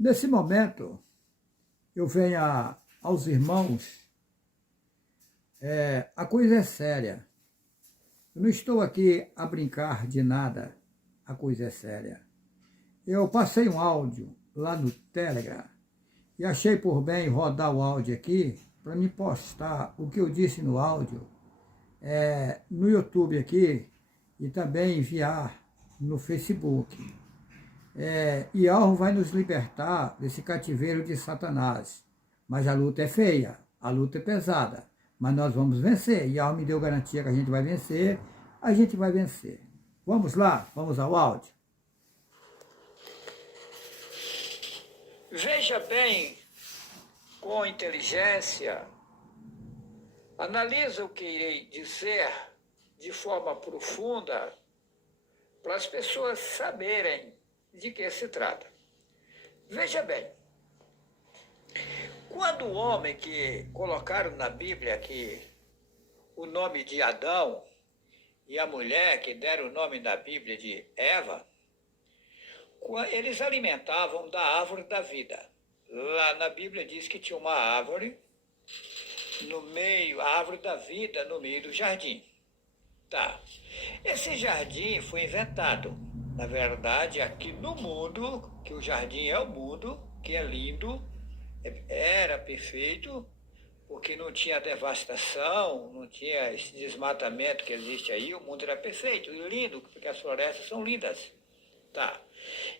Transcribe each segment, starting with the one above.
Nesse momento, eu venho aos irmãos, a coisa é séria. Eu não estou aqui a brincar de nada, a coisa é séria. Eu passei um áudio lá no Telegram e achei por bem rodar o áudio aqui para me postar o que eu disse no áudio no YouTube aqui e também enviar no Facebook. Yahweh vai nos libertar desse cativeiro de Satanás. Mas a luta é feia, a luta é pesada. Mas nós vamos vencer. Yahweh me deu garantia que a gente vai vencer. A gente vai vencer. Vamos lá, vamos ao áudio. Veja bem, com inteligência, analisa o que irei dizer de forma profunda para as pessoas saberem de que se trata. Veja bem, quando o homem que colocaram na Bíblia aqui o nome de Adão e a mulher que deram o nome na Bíblia de Eva, eles alimentavam da árvore da vida. Lá na Bíblia diz que tinha uma árvore no meio, a árvore da vida no meio do jardim. Tá. Esse jardim foi inventado, na verdade, aqui no mundo, que o jardim é o mundo, que é lindo, era perfeito, porque não tinha devastação, não tinha esse desmatamento que existe aí, o mundo era perfeito e lindo, porque as florestas são lindas. Tá.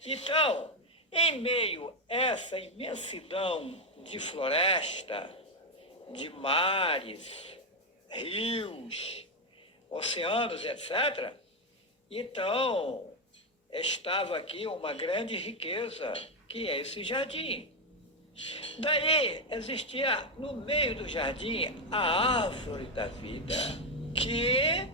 Então, em meio a essa imensidão de floresta, de mares, rios, oceanos, etc., então estava aqui uma grande riqueza, que é esse jardim. Daí existia no meio do jardim a árvore da vida, que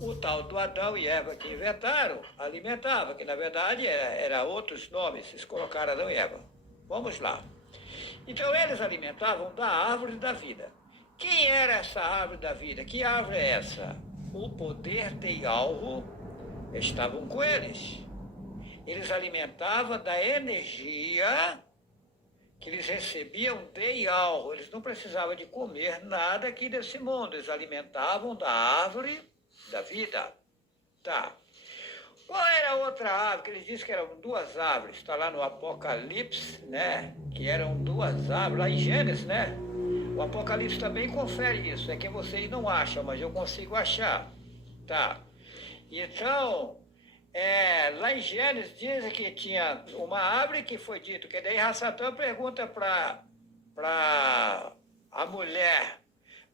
o tal do Adão e Eva que inventaram alimentava, que na verdade era outros nomes, eles colocaram Adão e Eva. Vamos lá. Então eles alimentavam da árvore da vida. Quem era essa árvore da vida? Que árvore é essa? O poder de Yahweh estavam com eles. Eles alimentavam da energia que eles recebiam de Yahweh. Eles não precisavam de comer nada aqui desse mundo. Eles alimentavam da árvore da vida. Tá. Qual era a outra árvore? Que eles dizem que eram duas árvores. Está lá no Apocalipse, né? Que eram duas árvores, lá em Gênesis, né? O Apocalipse também confere isso. É que vocês não acham, mas eu consigo achar. Tá. Então, lá em Gênesis dizem que tinha uma árvore que foi dito, que daí Satã pergunta para a mulher,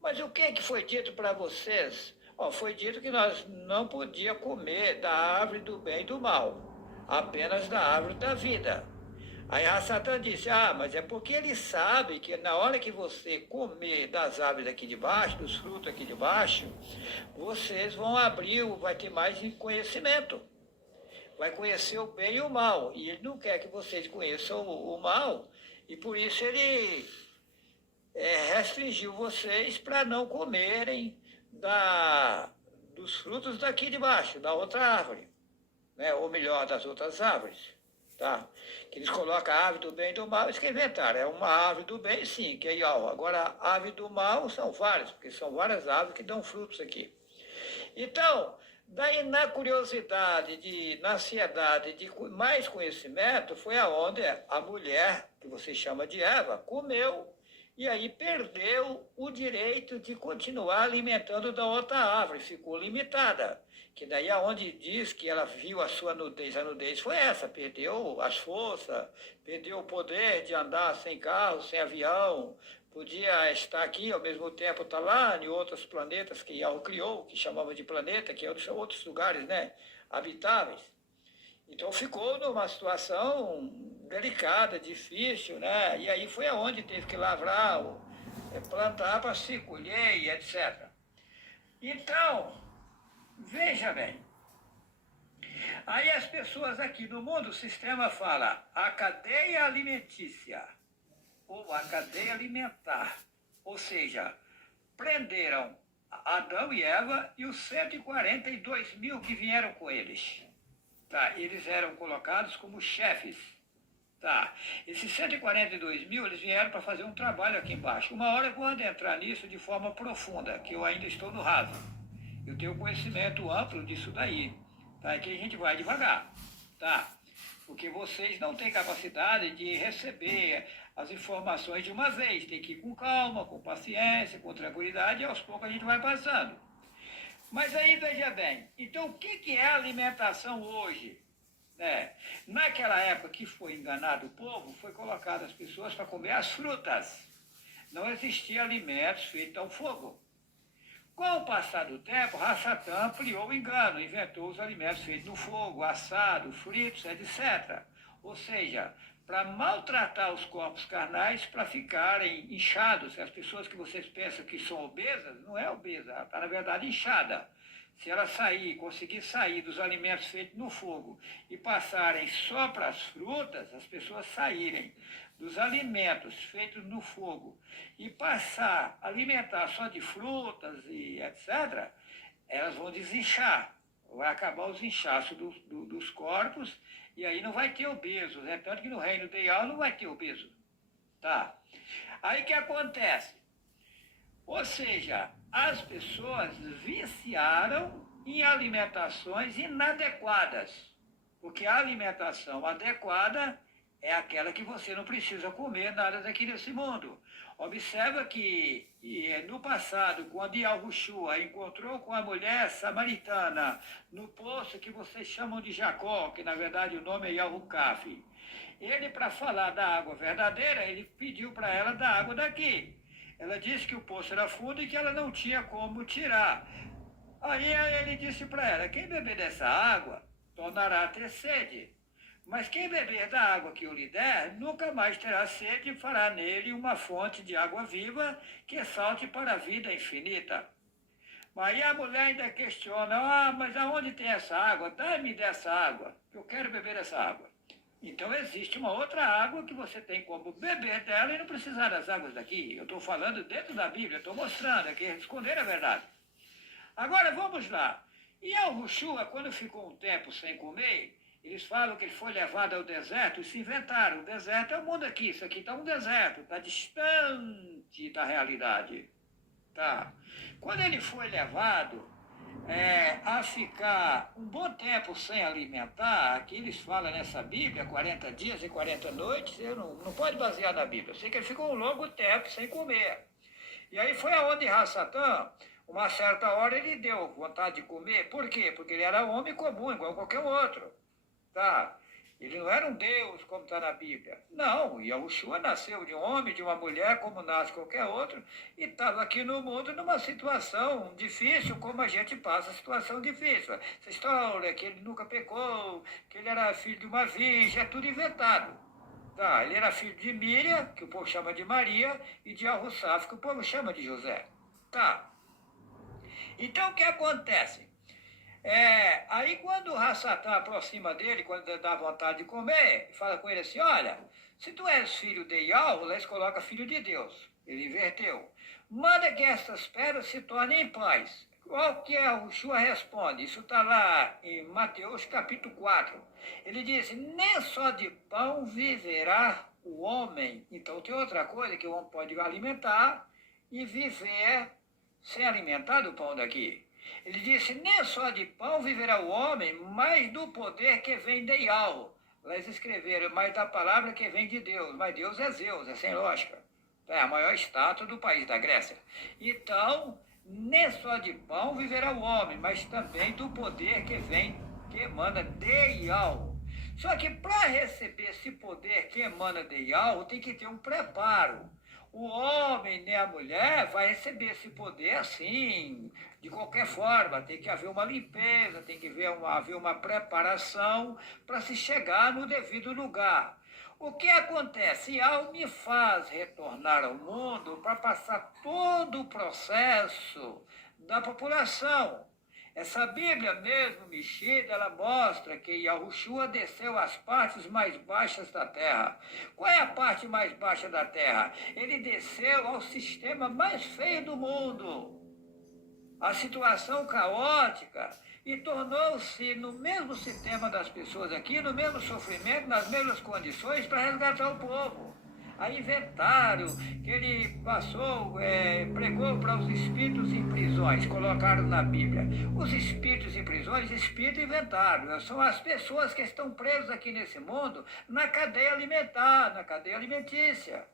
mas o que foi dito para vocês? Foi dito que nós não podíamos comer da árvore do bem e do mal, apenas da árvore da vida. Aí Satã disse, mas é porque ele sabe que na hora que você comer das árvores aqui de baixo, dos frutos aqui de baixo, vocês vão abrir, vai ter mais conhecimento. Vai conhecer o bem e o mal. E ele não quer que vocês conheçam o mal, e por isso ele restringiu vocês para não comerem dos frutos daqui de baixo, da outra árvore, né? Ou melhor, das outras árvores. Tá? Que eles colocam a árvore do bem e do mal, eles que inventaram. É uma árvore do bem, sim, que é Yahweh. Agora, a árvore do mal são várias, porque são várias árvores que dão frutos aqui. Então, daí na curiosidade, na ansiedade de mais conhecimento, foi aonde a mulher, que você chama de Eva, comeu e aí perdeu o direito de continuar alimentando da outra árvore, ficou limitada. Que daí aonde diz que ela viu a sua nudez, a nudez foi essa, perdeu as forças, perdeu o poder de andar sem carro, sem avião, podia estar aqui, ao mesmo tempo estar lá em outros planetas que Yahweh criou, que chamava de planeta, que são outros lugares, né, habitáveis. Então ficou numa situação delicada, difícil, né? E aí foi aonde teve que lavrar, plantar para se colher e etc. Então, veja bem, aí as pessoas aqui no mundo, o sistema fala a cadeia alimentícia, ou a cadeia alimentar, ou seja, prenderam Adão e Eva e os 142 mil que vieram com eles. Tá, eles eram colocados como chefes. Tá. Esses 142 mil, eles vieram para fazer um trabalho aqui embaixo. Uma hora eu vou adentrar nisso de forma profunda, que eu ainda estou no raso. Eu tenho conhecimento amplo disso daí. Tá? É que a gente vai devagar. Tá? Porque vocês não têm capacidade de receber as informações de uma vez. Tem que ir com calma, com paciência, com tranquilidade, e aos poucos a gente vai passando. Mas aí, veja bem, então o que é alimentação hoje? Naquela época que foi enganado o povo, foi colocado as pessoas para comer as frutas. Não existia alimentos feitos ao fogo. Com o passar do tempo, Satã ampliou o engano, inventou os alimentos feitos no fogo, assado, fritos, etc. Ou seja, para maltratar os corpos carnais, para ficarem inchados. As pessoas que vocês pensam que são obesas, não é obesa, ela está na verdade inchada. Se ela conseguir sair dos alimentos feitos no fogo e passarem só para as frutas, as pessoas saírem dos alimentos feitos no fogo e passar a alimentar só de frutas e etc., elas vão desinchar. Vai acabar os inchaços dos corpos e aí não vai ter obesos. Tanto que no reino de Ial não vai ter obeso. Tá? Aí o que acontece? Ou seja, as pessoas viciaram em alimentações inadequadas. Porque a alimentação adequada é aquela que você não precisa comer nada daqui desse mundo. Observa que no passado, quando Yahushua encontrou com a mulher samaritana no poço que vocês chamam de Jacó, que na verdade o nome é Yahukaf, ele, para falar da água verdadeira, ele pediu para ela da água daqui. Ela disse que o poço era fundo e que ela não tinha como tirar. Aí ele disse para ela, quem beber dessa água tornará a ter sede. Mas quem beber da água que eu lhe der, nunca mais terá sede e fará nele uma fonte de água viva que salte para a vida infinita. Aí a mulher ainda questiona, mas aonde tem essa água? Dá-me dessa água, que eu quero beber essa água. Então existe uma outra água que você tem como beber dela e não precisar das águas daqui. Eu estou falando dentro da Bíblia, estou mostrando aqui, esconder a verdade. Agora vamos lá. E Yahushua, quando ficou um tempo sem comer, eles falam que ele foi levado ao deserto e se inventaram. O deserto é o mundo aqui, isso aqui está um deserto, está distante da realidade. Tá? Quando ele foi levado a ficar um bom tempo sem alimentar, aqui eles falam nessa Bíblia, 40 dias e 40 noites, eu não pode basear na Bíblia, eu sei que ele ficou um longo tempo sem comer. E aí foi aonde Satã, uma certa hora ele deu vontade de comer. Por quê? Porque ele era homem comum, igual qualquer outro. Tá? Ele não era um Deus, como está na Bíblia. Não, Yahushua nasceu de um homem, de uma mulher, como nasce qualquer outro, e estava aqui no mundo numa situação difícil, como a gente passa situação difícil. Essa história que ele nunca pecou, que ele era filho de uma virgem, é tudo inventado. Tá? Ele era filho de Miriam, que o povo chama de Maria, e de Arrussaf, que o povo chama de José. Tá? Então, o que acontece? Aí quando o Satã aproxima dele, quando ele dá vontade de comer, fala com ele assim, olha, se tu és filho de Yahweh, eles colocam filho de Deus. Ele inverteu. Manda que essas pedras se tornem pães. Qual que é o Yeshua responde? Isso está lá em Mateus capítulo 4. Ele diz, nem só de pão viverá o homem. Então tem outra coisa que o homem pode alimentar e viver sem alimentar do pão daqui. Ele disse, nem só de pão viverá o homem, mas do poder que vem de Yahweh. Lá eles escreveram, mas da palavra que vem de Deus. Mas Deus é Zeus, é sem lógica. É a maior estátua do país da Grécia. Então, nem só de pão viverá o homem, mas também do poder que vem, que emana de Yahweh. Só que para receber esse poder que emana de Yahweh, tem que ter um preparo. O homem nem a mulher vai receber esse poder assim, de qualquer forma. Tem que haver uma limpeza, tem que haver uma preparação para se chegar no devido lugar. O que acontece? Yahweh me faz retornar ao mundo para passar todo o processo da população. Essa Bíblia mesmo, mexida, ela mostra que Yahushua desceu às partes mais baixas da terra. Qual é a parte mais baixa da terra? Ele desceu ao sistema mais feio do mundo. A situação caótica e tornou-se no mesmo sistema das pessoas aqui, no mesmo sofrimento, nas mesmas condições para resgatar o povo. Aí inventaram que ele pregou para os espíritos em prisões, colocaram na Bíblia. Os espíritos em prisões, espírito inventado, são as pessoas que estão presas aqui nesse mundo na cadeia alimentar, na cadeia alimentícia.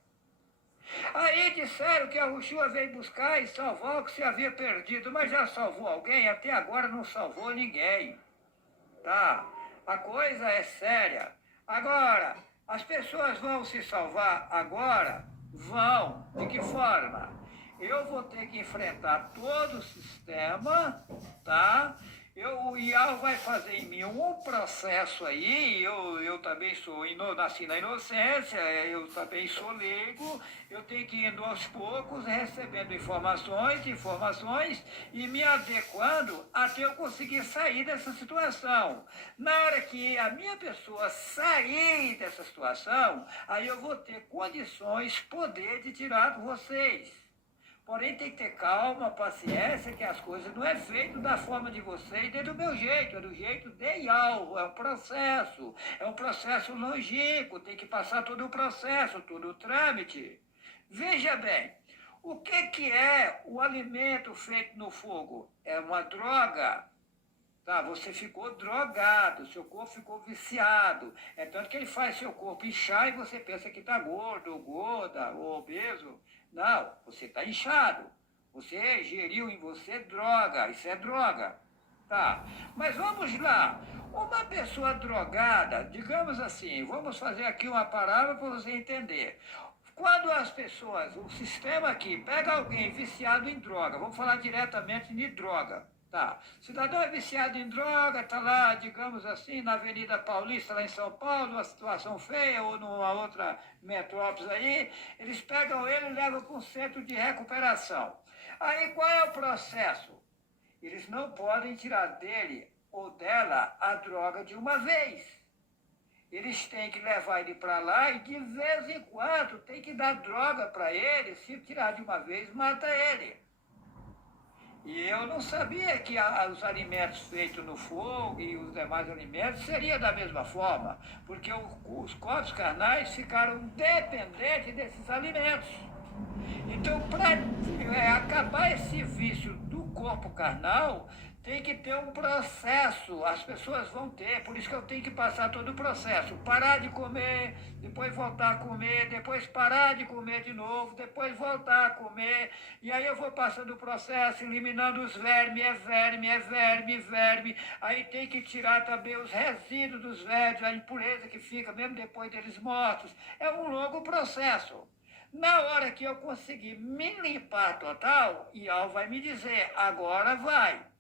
Aí disseram que a Ushua veio buscar e salvar o que se havia perdido, mas já salvou alguém? Até agora não salvou ninguém. Tá? A coisa é séria. Agora, as pessoas vão se salvar agora? Vão. De que forma? Eu vou ter que enfrentar todo o sistema, tá? O IAL vai fazer em mim um processo aí, eu também nasci na inocência, eu também sou leigo, eu tenho que ir indo aos poucos, recebendo informações e me adequando até eu conseguir sair dessa situação. Na hora que a minha pessoa sair dessa situação, aí eu vou ter condições, poder de tirar vocês. Porém, tem que ter calma, paciência, que as coisas não é feito da forma de vocês, nem do meu jeito, é do jeito de IAL, é um processo longínquo, tem que passar todo o processo, todo o trâmite. Veja bem, o que é o alimento feito no fogo? É uma droga. Tá, você ficou drogado, seu corpo ficou viciado. É tanto que ele faz seu corpo inchar e você pensa que está gordo, ou gorda, ou obeso. Não, você está inchado. Você geriu em você droga, isso é droga. Tá, mas vamos lá. Uma pessoa drogada, digamos assim, vamos fazer aqui uma parábola para você entender. Quando as pessoas, o sistema aqui, pega alguém viciado em droga, vamos falar diretamente de droga. Tá. O cidadão é viciado em droga, está lá, digamos assim, na Avenida Paulista, lá em São Paulo, uma situação feia, ou numa outra metrópole aí, eles pegam ele e levam para um centro de recuperação. Aí qual é o processo? Eles não podem tirar dele ou dela a droga de uma vez. Eles têm que levar ele para lá e de vez em quando tem que dar droga para ele, se tirar de uma vez, mata ele. E eu não sabia que os alimentos feitos no fogo e os demais alimentos seria da mesma forma, porque os corpos carnais ficaram dependentes desses alimentos. Então, para acabar esse vício do corpo carnal, tem que ter um processo, as pessoas vão ter, por isso que eu tenho que passar todo o processo. Parar de comer, depois voltar a comer, depois parar de comer de novo, depois voltar a comer, e aí eu vou passando o processo, eliminando os vermes, verme, aí tem que tirar também os resíduos dos vermes, a impureza que fica mesmo depois deles mortos. É um longo processo. Na hora que eu conseguir me limpar total, IAL vai me dizer, agora vai.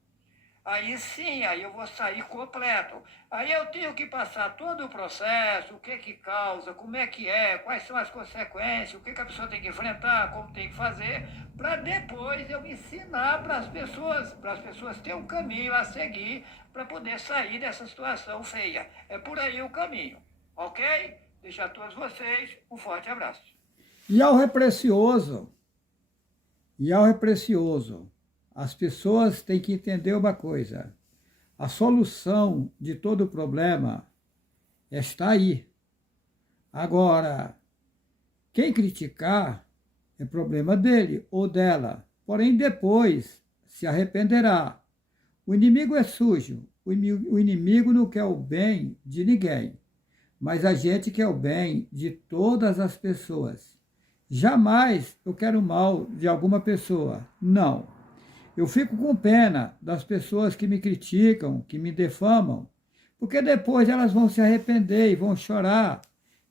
Aí sim, aí eu vou sair completo. Aí eu tenho que passar todo o processo, o que causa, como é que é, quais são as consequências, o que a pessoa tem que enfrentar, como tem que fazer, para depois eu ensinar para as pessoas terem um caminho a seguir para poder sair dessa situação feia. É por aí o caminho, ok? Deixo a todos vocês um forte abraço. IAL é precioso. IAL é precioso. As pessoas têm que entender uma coisa. A solução de todo o problema está aí. Agora, quem criticar é problema dele ou dela. Porém, depois se arrependerá. O inimigo é sujo. O inimigo não quer o bem de ninguém. Mas a gente quer o bem de todas as pessoas. Jamais eu quero o mal de alguma pessoa. Não. Eu fico com pena das pessoas que me criticam, que me defamam, porque depois elas vão se arrepender e vão chorar.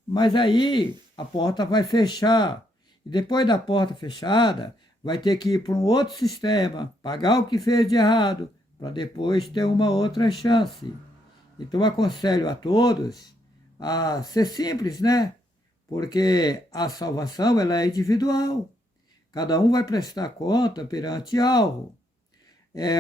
Mas aí a porta vai fechar. E depois da porta fechada, vai ter que ir para um outro sistema, pagar o que fez de errado, para depois ter uma outra chance. Então aconselho a todos a ser simples, né? Porque a salvação ela é individual. Cada um vai prestar conta perante algo.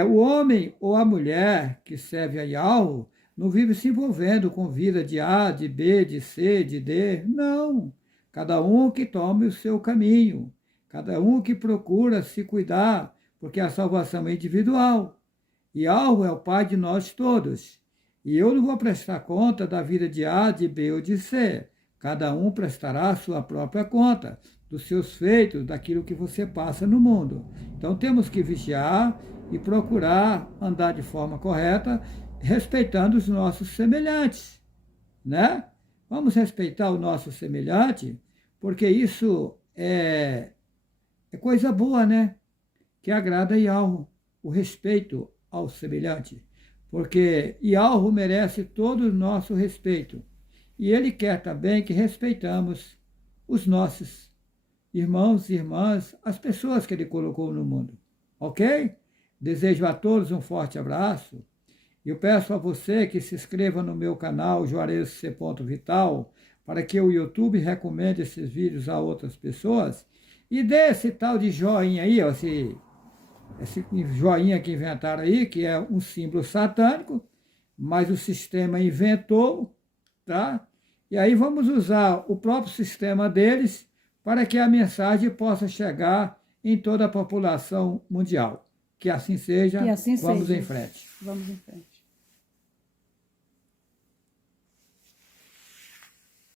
O homem ou a mulher que serve a algo não vive se envolvendo com vida de A, de B, de C, de D. Não. Cada um que tome o seu caminho. Cada um que procura se cuidar, porque a salvação é individual. E Alvo é o pai de nós todos. E eu não vou prestar conta da vida de A, de B ou de C. Cada um prestará a sua própria conta dos seus feitos, daquilo que você passa no mundo. Então temos que vigiar e procurar andar de forma correta, respeitando os nossos semelhantes, né? Vamos respeitar o nosso semelhante, porque isso é coisa boa, né? Que agrada Yahweh, o respeito ao semelhante. Porque Yahweh merece todo o nosso respeito. E Ele quer também que respeitamos os nossos irmãos e irmãs, as pessoas que Ele colocou no mundo. Ok? Desejo a todos um forte abraço. Eu peço a você que se inscreva no meu canal Juarez C. Vital, para que o YouTube recomende esses vídeos a outras pessoas. E dê esse tal de joinha aí, ó, esse joinha que inventaram aí, que é um símbolo satânico, mas o sistema inventou, tá? E aí vamos usar o próprio sistema deles para que a mensagem possa chegar em toda a população mundial. Que assim seja, Que assim vamos seja. em frente. Vamos em frente.